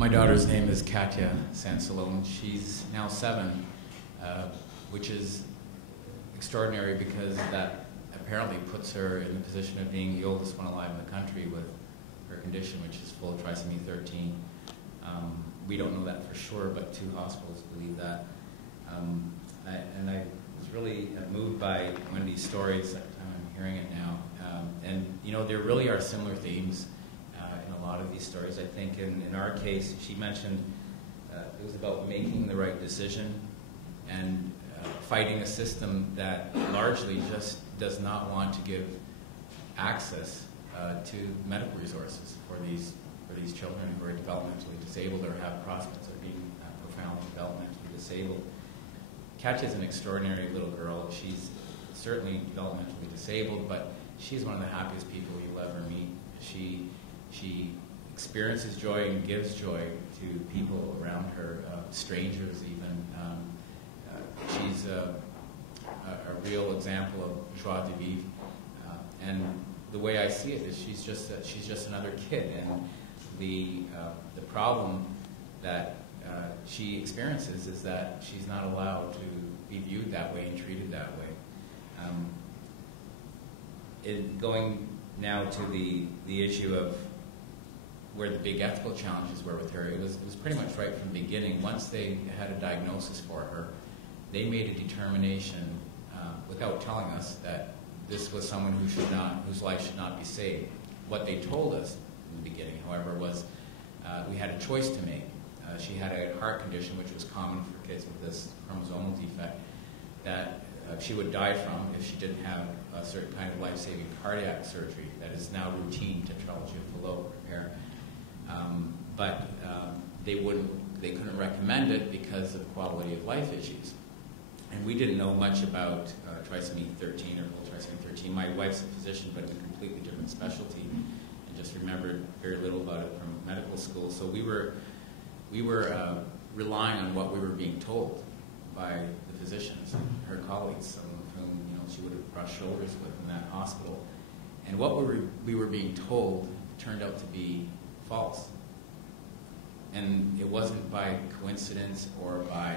My daughter's name is Katya Sansalone. She's now 7, which is extraordinary because that apparently puts her in the position of being the oldest one alive in the country with her condition, which is full of trisomy 13. We don't know that for sure, but 2 hospitals believe that. And I was really moved by Wendy's stories. I'm hearing it now. And you know, there really are similar themes in a lot of these stories. I think in our case, she mentioned it was about making the right decision and fighting a system that largely just does not want to give access to medical resources for these children who are developmentally disabled or have prospects of being profoundly developmentally disabled. Katya is an extraordinary little girl. She's certainly developmentally disabled, but she's one of the happiest people you'll ever meet. She experiences joy and gives joy to people around her, strangers even. She's a real example of joie de vivre. And the way I see it is she's just another kid. And the problem that she experiences is that she's not allowed to be viewed that way and treated that way. Going now to the issue of where the big ethical challenges were with her, it was pretty much right from the beginning. Once they had a diagnosis for her, they made a determination without telling us that this was someone whose life should not be saved. What they told us in the beginning, however, was we had a choice to make. She had a heart condition, which was common for kids with this chromosomal defect, that she would die from if she didn't have a certain kind of life-saving cardiac surgery that is now routine tetralogy of Fallot repair. But they couldn't recommend it because of quality of life issues. And we didn't know much about trisomy 13 or full trisomy 13. My wife's a physician, but in a completely different specialty, and just remembered very little about it from medical school. So we were relying on what we were being told by the physicians and her colleagues, some of whom she would have brushed shoulders with in that hospital. And what we were being told turned out to be false. And it wasn't by coincidence or by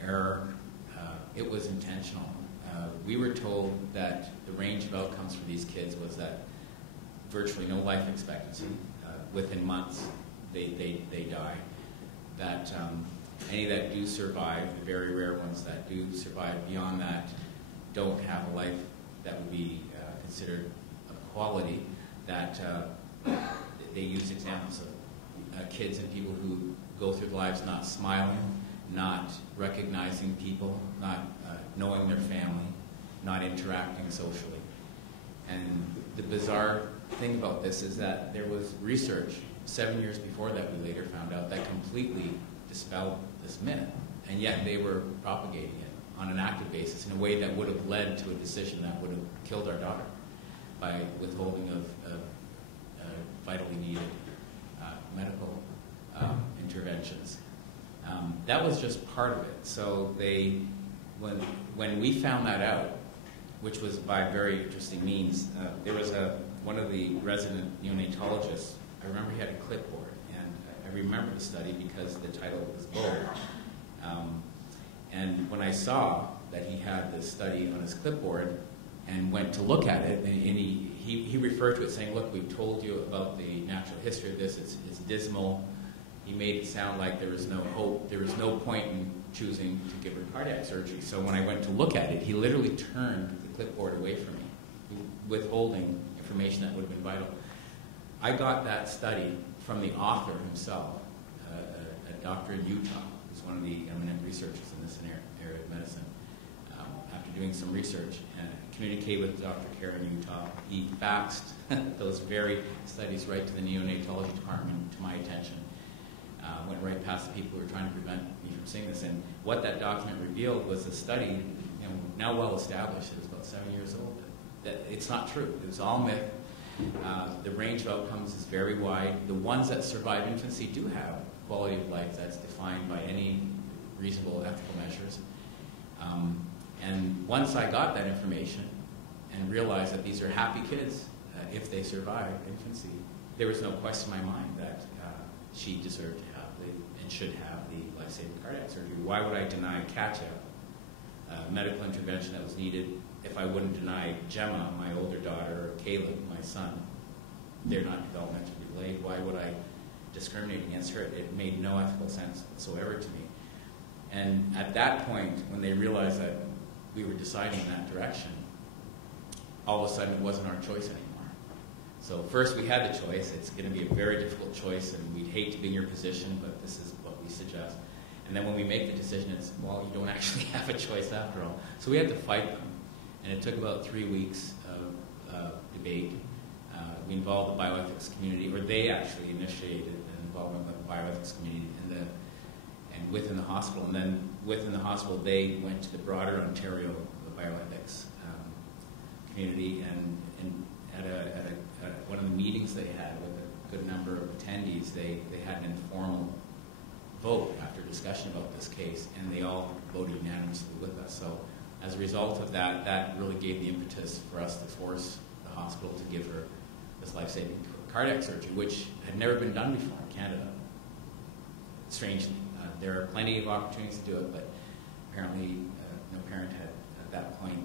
error. It was intentional. We were told that the range of outcomes for these kids was that virtually no life expectancy. Within months, they die. That any that do survive, the very rare ones that do survive beyond that, don't have a life that would be considered of quality. That they use examples of kids and people who go through their lives not smiling, not recognizing people, not knowing their family, not interacting socially. And the bizarre thing about this is that there was research 7 years before that we later found out that completely dispelled this myth, and yet they were propagating it on an active basis in a way that would have led to a decision that would have killed our daughter by withholding of vitally needed medical interventions. That was just part of it. So when we found that out, which was by very interesting means, there was one of the resident neonatologists. I remember he had a clipboard, and I remember the study because the title was bold. And when I saw that he had this study on his clipboard and went to look at it, and he referred to it saying, look, we've told you about the natural history of this, it's dismal. He made it sound like there was no hope, there was no point in choosing to give her cardiac surgery. So when I went to look at it, he literally turned the clipboard away from me, withholding information that would have been vital. I got that study from the author himself, a doctor in Utah, who's one of the eminent researchers in this area of medicine. After doing some research and communicated with Dr. Kerr in Utah, he faxed those very studies right to the neonatology department to my attention. Went right past the people who were trying to prevent me from seeing this. And what that document revealed was a study, now well established, it was about 7 years old, that it's not true. It was all myth. The range of outcomes is very wide. The ones that survive infancy do have quality of life that's defined by any reasonable ethical measures. And once I got that information and realized that these are happy kids if they survive infancy, there was no question in my mind that she deserved to have and should have the life-saving cardiac surgery. Why would I deny Katya medical intervention that was needed if I wouldn't deny Gemma, my older daughter, or Caleb, my son? They're not developmentally delayed. Why would I discriminate against her? It made no ethical sense whatsoever to me. And at that point, when they realized that we were deciding in that direction, all of a sudden it wasn't our choice anymore. So first we had the choice. It's going to be a very difficult choice, and we'd hate to be in your position, but this is what we suggest. And then when we make the decision, it's, well, you don't actually have a choice after all. So we had to fight them. And it took about 3 weeks of debate. We involved the bioethics community, or they actually initiated an involvement with the bioethics community and within the hospital. And then within the hospital, they went to the broader Ontario bioethics community, and at one of the meetings they had with a good number of attendees, they had an informal vote after discussion about this case, and they all voted unanimously with us. So as a result of that, that really gave the impetus for us to force the hospital to give her this life-saving cardiac surgery, which had never been done before in Canada. Strangely, there are plenty of opportunities to do it, but apparently no parent had at that point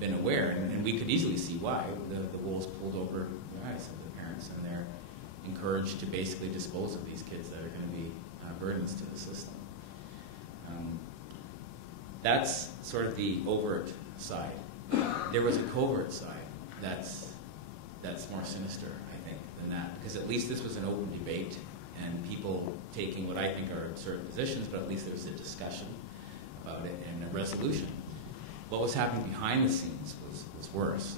been aware, and we could easily see why. The wool's pulled over the eyes of the parents, and they're encouraged to basically dispose of these kids that are going to be burdens to the system. That's sort of the overt side. There was a covert side that's more sinister, I think, than that, because at least this was an open debate and people taking what I think are absurd positions, but at least there was a discussion about it and a resolution. What was happening behind the scenes was worse.